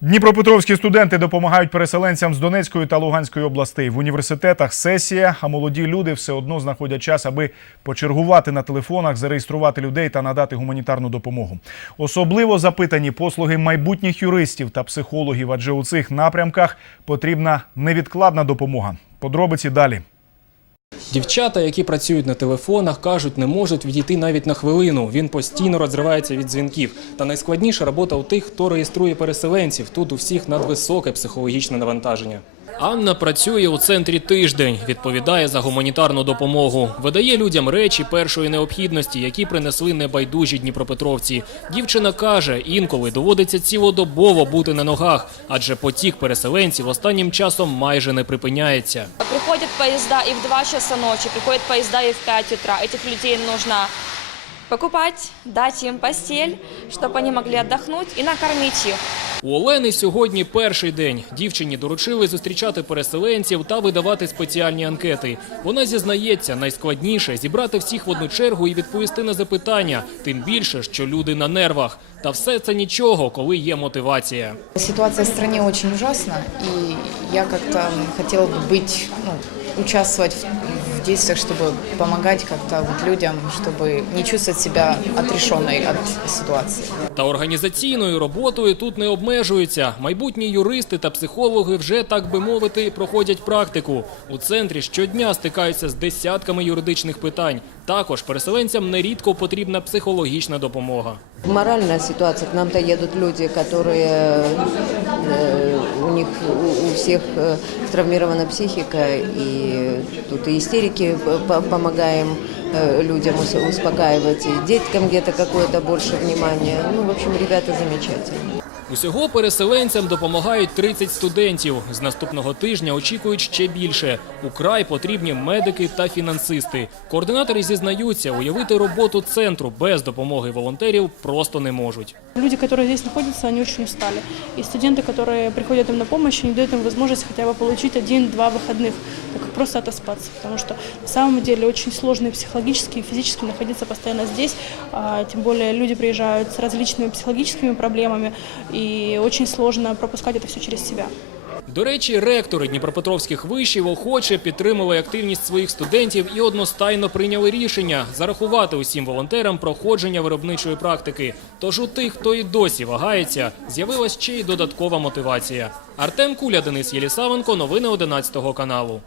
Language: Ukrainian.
Дніпропетровські студенти допомагають переселенцям з Донецької та Луганської областей. В університетах сесія, а молоді люди все одно знаходять час, аби почергувати на телефонах, зареєструвати людей та надати гуманітарну допомогу. Особливо запитані послуги майбутніх юристів та психологів, адже у цих напрямках потрібна невідкладна допомога. Подробиці далі. Дівчата, які працюють на телефонах, кажуть, не можуть відійти навіть на хвилину. Він постійно розривається від дзвінків. Та найскладніша робота у тих, хто реєструє переселенців. Тут у всіх надвисоке психологічне навантаження. Анна працює у центрі тиждень, відповідає за гуманітарну допомогу, видає людям речі першої необхідності, які принесли небайдужі дніпропетровці. Дівчина каже, інколи доводиться цілодобово бути на ногах, адже потік переселенців останнім часом майже не припиняється. Приходят поезда и в 2 часа ночи, приходят поезда и в 5 утра. Этих людей нужно покупать, дать им постель, чтобы они могли отдохнуть и накормить их. У Олени сьогодні перший день. Дівчині доручили зустрічати переселенців та видавати спеціальні анкети. Вона зізнається, найскладніше зібрати всіх в одну чергу і відповісти на запитання, тим більше, що люди на нервах. Та все це нічого, коли є мотивація. Ситуация в стране очень ужасна, и я как-то хотела бы быть, ну, участвовать в, в действиях, чтобы помогать как-то вот людям, чтобы не чувствовать себя отрешенной от ситуации. Та організаційною роботою тут не обмежуються. Майбутні юристи та психологи вже, так би мовити, проходять практику. У центрі щодня стикаються з десятками юридичних питань. Також переселенцям нерідко потрібна психологічна допомога. Моральная ситуация. К нам-то едут люди, которые э, у них у, у всех э, травмирована психика, и тут и истерики по- помогаем э, людям ус- успокаивать, и деткам где-то какое-то больше внимания. Ну, в общем, ребята замечательные. Усього переселенцям допомагають 30 студентів. З наступного тижня очікують ще більше. Украй потрібні медики та фінансисти. Координатори зізнаються, уявити роботу центру без допомоги волонтерів просто не можуть. Люди, которые здесь находятся, они очень устали. И студенты, которые приходят им на помощь, они дают им возможность хотя бы получить один-два выходных, так как просто отоспаться. Потому что на самом деле очень сложно и психологически, и физически находиться постоянно здесь. А, тем более люди приезжают с различными психологическими проблемами, и очень сложно пропускать это все через себя. До речі, ректори Дніпропетровських вишів охоче підтримали активність своїх студентів і одностайно прийняли рішення зарахувати усім волонтерам проходження виробничої практики. Тож у тих, хто і досі вагається, з'явилась ще й додаткова мотивація. Артем Куля, Денис Єлісавенко, новини 11 каналу.